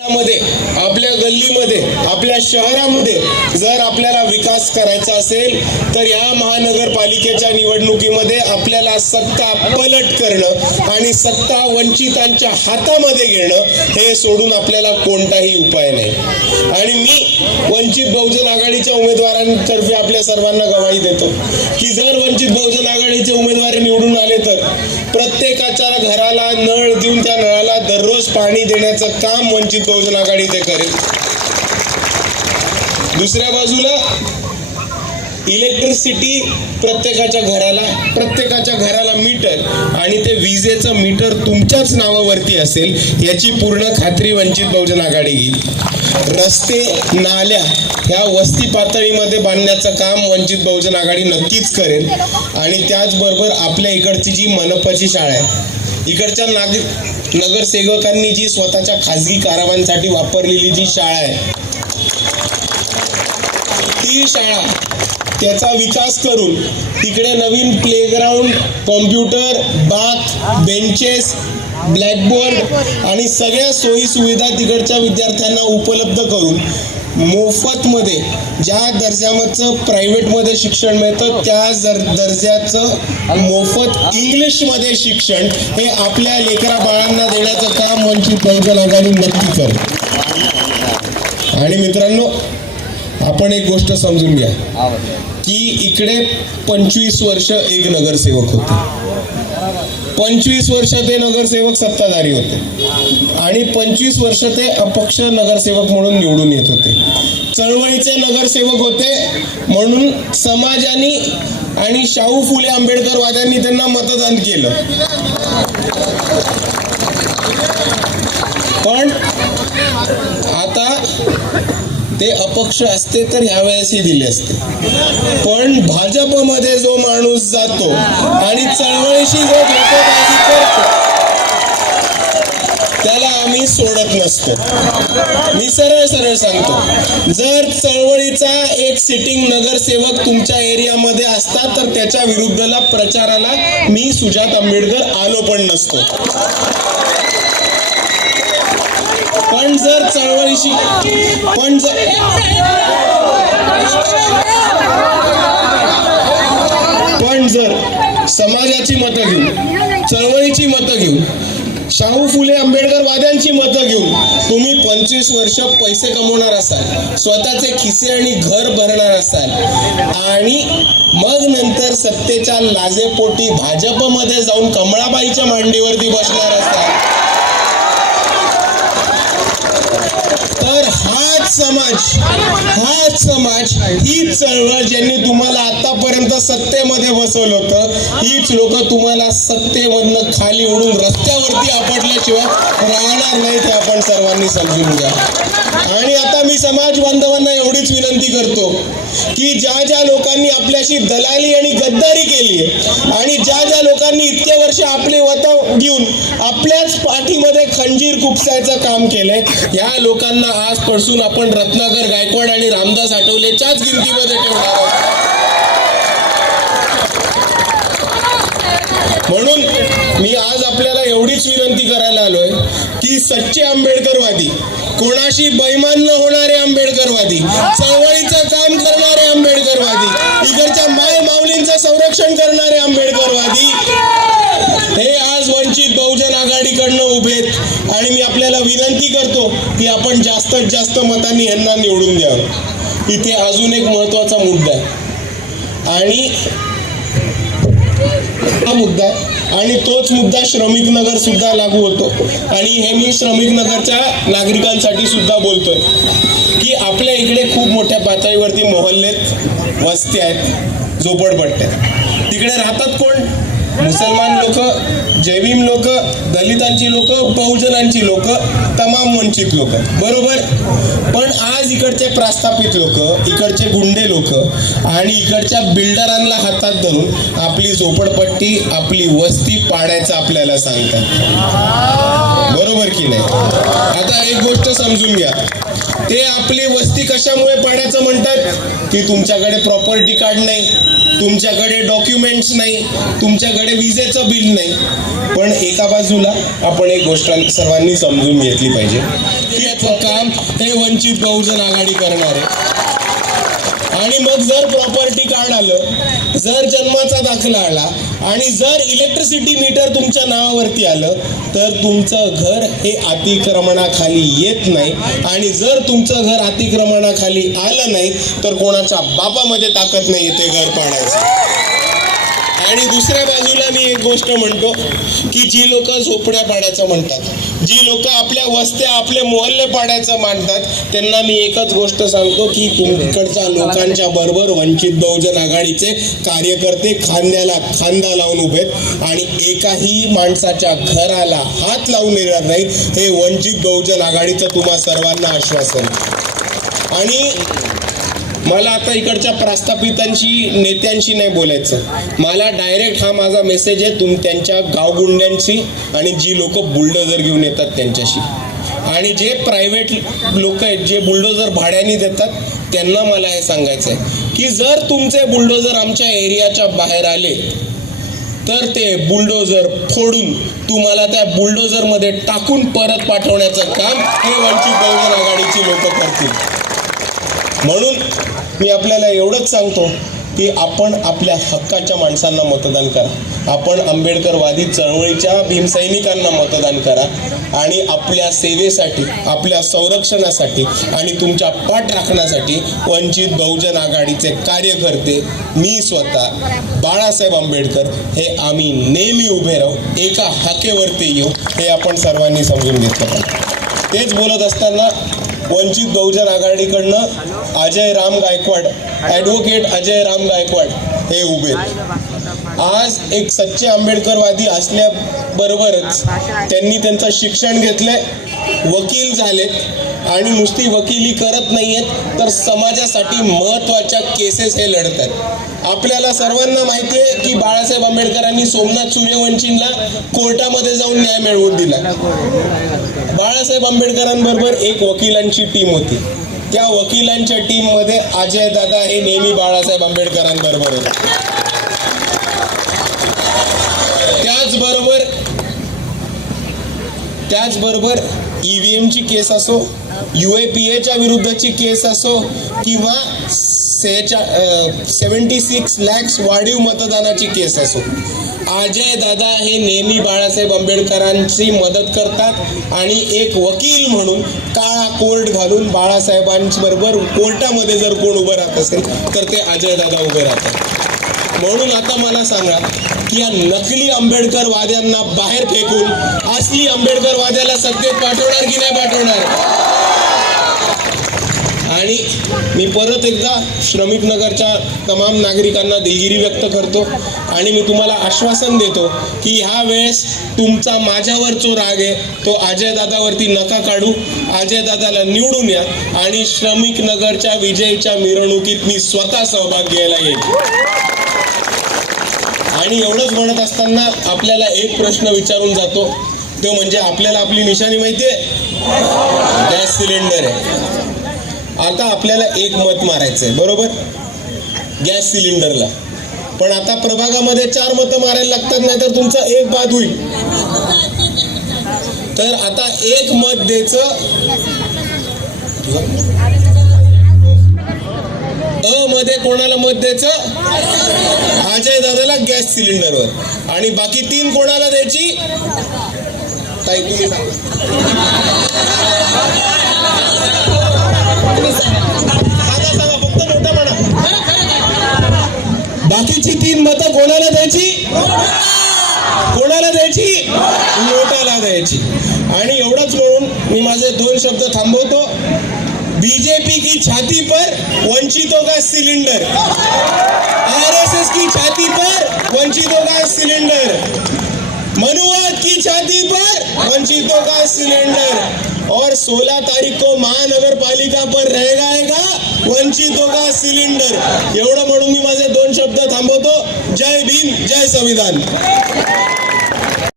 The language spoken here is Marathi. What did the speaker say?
मध्ये, आपल्या गल्लीमध्ये, आपल्या शहरामध्ये जर आपल्याला विकास करायचा असेल तर या महानगरपालिकेच्या निवडणुकीमध्ये आपल्याला सत्ता पलट करणं आणि सत्ता वंचितांच्या हातामध्ये घेणं हे सोडून आपल्याला कोणताही उपाय नाही। आणि मी वंचित बहुजन आघाडीच्या उमेदवारांतर्फे आपल्या सर्वांना गवाही देतो की जर वंचित बहुजन आघाडीचे उमेदवार निवडून आले तर प्रत्येकाच्या घराला नळ देऊन त्या नळाला दररोज पाणी देण्याचं काम वंचित बहुजन आघाडी ते करेल। दुसऱ्या बाजूला इलेक्ट्रिसिटी प्रत्येकाच्या घराला मीटर आणि ते विजेचं मीटर तुमच्याच नावावरती असेल याची पूर्ण खात्री वंचित बहुजन आघाडी घेईल। रस्ते नाल्या ह्या वस्ती पातळीमध्ये बांधण्याचं काम वंचित बहुजन आघाडी नक्कीच करेल। आणि त्याचबरोबर आपल्या इकडची जी मनपाची शाळा आहे, इकडच्या नगरसेवकांनी जी स्वतःच्या खाजगी कारवांसाठी वापरलेली जी शाळा आहे ती शाळा त्याचा विकास करून तिकडे नवीन प्लेग्राऊंड, कॉम्प्युटर, बाक, बेंचेस, ब्लॅकबोर्ड आणि सगळ्या सोयी सुविधा तिकडच्या विद्यार्थ्यांना उपलब्ध करून मोफतमध्ये ज्या दर्जाचं प्रायव्हेटमध्ये शिक्षण मिळतं त्या दर्जाचं मोफत इंग्लिशमध्ये शिक्षण हे आपल्या लेकरा बाळांना देण्याचं काम वंचित बहुजन आघाडी नक्की करेल। आणि मित्रांनो, आपण एक गोष्ट समजून घ्या की इकडे 25 वर्ष एक नगरसेवक होते, 25 वर्ष ते नगरसेवक सत्ताधारी होते आणि 25 वर्ष ते अपक्ष नगरसेवक म्हणून निवडून येत होते। चळवळीचे नगरसेवक होते म्हणून समाजाने आणि शाहू फुले आंबेडकरवाद्यांनी त्यांना मतदान केलं, पण आता ते अपक्ष असते तर ह्यावेळेसही दिले असते। पण भाजपमध्ये जो माणूस जातो आणि चळवळीशी जो धोकेबाजी करतो त्याला आम्ही सोडत नसतो। मी सरळ सांगतो, जर चळवळीचा एक सिटिंग नगरसेवक तुमच्या एरियामध्ये असता तर त्याच्या विरुद्धला प्रचाराला मी सुजात आंबेडकर आलो पण नसतो। पण जर चळवळीशी जर समाजाची मतं घेऊन, चळवळीची मतं घेऊन, शाहू फुले आंबेडकर वाद्यांची मतं घेऊन तुम्ही 25 वर्ष पैसे कमवणार असाल, स्वतःचे खिसे आणि घर भरणार असाल आणि मग नंतर सत्तेच्या लाजेपोटी भाजपमध्ये जाऊन कमळाबाईच्या मांडीवरती बसणार असाल तर हाच समाज हीच चळवळ ज्यांनी तुम्हाला आतापर्यंत सत्तेमध्ये बसवलं होतं, हीच लोक तुम्हाला सत्तेमधनं खाली ओढून रस्त्यावरती आपटल्याशिवाय राहणार नाहीत हे आपण सर्वांनी समजून घ्या। आणि आता मी समाज बांधवांना एवढीच विनंती करतो की ज्या लोकांनी आपल्याशी दलाली आणि गद्दारी केली आणि ज्या लोकांनी इतके वर्ष आपले वत घेऊन आपल्याच पाठीमध्ये खंजीर खुपसायचं काम केलंय, या लोकांना आजपासून आपण रत्नाकर गायकवाड आणि रामदास आठवलेच्याच गिनतीमध्ये ठेवणार आहोत। म्हणून मी आज आपल्याला एवढीच विनंती करायला आलोय की सच्चे आंबेडकरवादी, कोणाशी बैमान न होणारे आंबेडकरवादी, चळवळीचं काम करणारे आंबेडकरवादी, इकडच्या माय माऊलींचं संरक्षण करणारे आंबेडकरवादी हे आज वंचित बहुजन आघाडीकडनं उभेत। आणि मी आपल्याला विनंती करतो की आपण जास्तीत जास्त मतांनी यांना निवडून द्यावं। इथे अजून एक महत्वाचा मुद्दा आहे आणि हा मुद्दा आणि तोच मुद्दा श्रमिक नगर सुद्धा लागू होतो आणि हे मी श्रमिक नगरच्या नागरिकांसाठी सुद्धा बोलतोय की आपल्या इकडे खूप मोठ्या पातळीवरती मोहल्लेत वस्ती आहेत, झोपडपट्ट्या, तिकडे राहतात कोण? मुसलमान लोक, जैविम लोक, दलितांची लोक, बहुजनांची लोक, तमाम वंचित लोक, बरोबर। पण आज इकडचे प्रस्थापित लोक, इकडचे गुंडे लोक आणि इकडच्या बिल्डरांना हातात धरून आपली झोपडपट्टी, आपली वस्ती पाडायचं आपल्याला सांगतात, बरोबर की नाही? आता एक गोष्ट समजून घ्या, ते आपली वस्ती कशामुळे पाडायचं म्हणतात की तुमच्याकडे प्रॉपर्टी कार्ड नाही, तुमच्याकडे डॉक्युमेंट्स नाही, तुमच्याकडे विजेचं बिल नाही. पण एका बाजूला आपण एक गोष्ट सर्वांनी समजून घेतली पाहिजे की काम हे वंचित बहुजन आघाडी करणार आहे. आणि मग जर प्रॉपर्टी कार्ड आलं, जर जन्माचा दाखला आला आणि जर इलेक्ट्रिसिटी मीटर तुमच्या नावावरती आलं तर तुमचं घर हे अतिक्रमणाखाली येत नाही. आणि जर तुमचं घर अतिक्रमणाखाली आलं नाही तर कोणाच्या बापामध्ये ताकद नाही येते घर पाडायचं. आणि दुसऱ्या बाजूला मी एक गोष्ट म्हणतो की जी लोक झोपड्या पाडायचं म्हणतात, जी लोक आपल्या वस्त्या आपले मोहल्ले पाडायचं मानतात, त्यांना मी एकच गोष्ट सांगतो की तुमच्याकडच्या लोकांच्या बरोबर वंचित बहुजन आघाडीचे कार्यकर्ते खांद्याला खांदा लावून उभेत आणि एकाही माणसाच्या घराला हात लावून येणार नाही. हे वंचित बहुजन आघाडीचं तुम्हा सर्वांना आश्वासन. आणि मला आता इकडच्या प्रस्थापितांशी नेत्यांशी नाही बोलायचं, मला डायरेक्ट हा माझा मेसेज आहे त्यांच्या गावगुंड्यांशी आणि जी लोक बुलडोजर घेऊन येतात त्यांच्याशी. आणि जे प्रायव्हेट लोक आहेत जे बुलडोजर भाड्याने देतात त्यांना मला हे सांगायचं आहे की जर तुमचे बुलडोजर आमच्या एरियाच्या बाहेर आले तर ते बुलडोजर फोडून तुम्हाला त्या बुलडोजरमध्ये टाकून परत पाठवण्याचं काम हे वंचित बहुजन आघाडीची लोक करतील. म्हणून मी आपल्याला एवढंच सांगतो की आपण आपल्या हक्काच्या माणसांना मतदान करा, आपण आंबेडकरवादी चळवळीच्या भीमसैनिकांना मतदान करा आणि आपल्या सेवेसाठी, आपल्या संरक्षणासाठी आणि तुमच्या पाठ राखण्यासाठी वंचित बहुजन आघाडीचे कार्यकर्ते, मी स्वतः, बाळासाहेब आंबेडकर हे आम्ही नेहमी उभे राहू, एका हाकेवरती येऊ, हे आपण सर्वांनी समजून घेतलं पाहिजे. तेच बोलत असताना वंचित बहुजन आघाडीकडनं अजय राम गायकवाड, ॲडव्होकेट अजय राम गायकवाड हे उभे. आज एक सच्चे आंबेडकरवादी असल्याबरोबरच त्यांनी त्यांचं शिक्षण घेतलंय, वकील झालेत आणि नुसती वकिली करत नाहीयेत तर समाजासाठी महत्त्वाच्या केसेस हे लढत आहेत. आपल्याला सर्वांना माहिती आहे की बाळासाहेब आंबेडकरांनी सोमनाथ सूर्यवंशींना कोर्टामध्ये जाऊन न्याय मिळवून दिला. बाळासाहेब आंबेडकरांबरोबर एक वकिलांची टीम होती, त्या वकिलांच्या टीममध्ये अजय दादा हे नेहमी बाळासाहेब आंबेडकरांबरोबर होते. त्याचबरोबर EVMची केस असो, UAPAच्या विरुद्धची केस असो किंवा 76 लाख वाढीव मतदानाची केस असो, अजय दादा हे नेहमी बाळासाहेब आंबेडकरांची मदत करतात आणि एक वकील म्हणून काळा कोर्ट घालून बाळासाहेबांबरोबर कोर्टामध्ये जर कोण उभं राहत असेल तर ते अजय दादा उभे राहतात. म्हणून आता मला सांगा की या नकली आंबेडकरवाद्यांना बाहेर फेकून असली आंबेडकरवाद्याला सत्तेत पाठवणार की नाही पाठवणार. आणि मी परत एकदा श्रमिक नगरच्या तमाम नागरिकांना दिलगिरी व्यक्त करतो आणि मी तुम्हाला आश्वासन देतो की ह्या वेळेस तुमचा माझ्यावर जो राग आहे तो अजय दादावरती नका काढू, अजय दादाला निवडून या आणि श्रमिक नगरच्या विजयीच्या मिरवणुकीत मी स्वतः सहभाग घ्यायला येईल. आणि एवढंच म्हणत असताना आपल्याला एक प्रश्न विचारून जातो, तो म्हणजे आपल्याला आपली निशाणी माहिती आहे, गॅस सिलेंडर आहे. आता आपल्याला एक मत मारायचं आहे, बरोबर, गॅस सिलेंडरला. पण आता प्रभागामध्ये 4 मतं मारायला लागतात, नाही तर तुमचा एक बाद होईल. तर आता एक मत द्यायचं मध्ये, कोणाला मत द्यायचं, अजय दादाला गॅस सिलेंडरवर, आणि बाकी 3 कोणाला द्यायची, काही तुम्ही सांगा, फक्त नोटा म्हणा. बाकीची 3 मतं कोणाला द्यायची, कोणाला द्यायची, नोटाला द्यायची. आणि एवढंच म्हणून मी माझे 2 शब्द थांबवतो. बीजेपी की छाती पर वंचितों का सिलेंडर, RSS की छाती पर वंचितों का सिलेंडर, मनुवाद की छाती पर वंचितों का सिलेंडर, और 16 तारीख को महानगर पालिका पर रहेगा वंचितों का सिलेंडर. एवढं म्हणून मी माझे 2 शब्द थांबवतो. जय भीम, जय संविधान.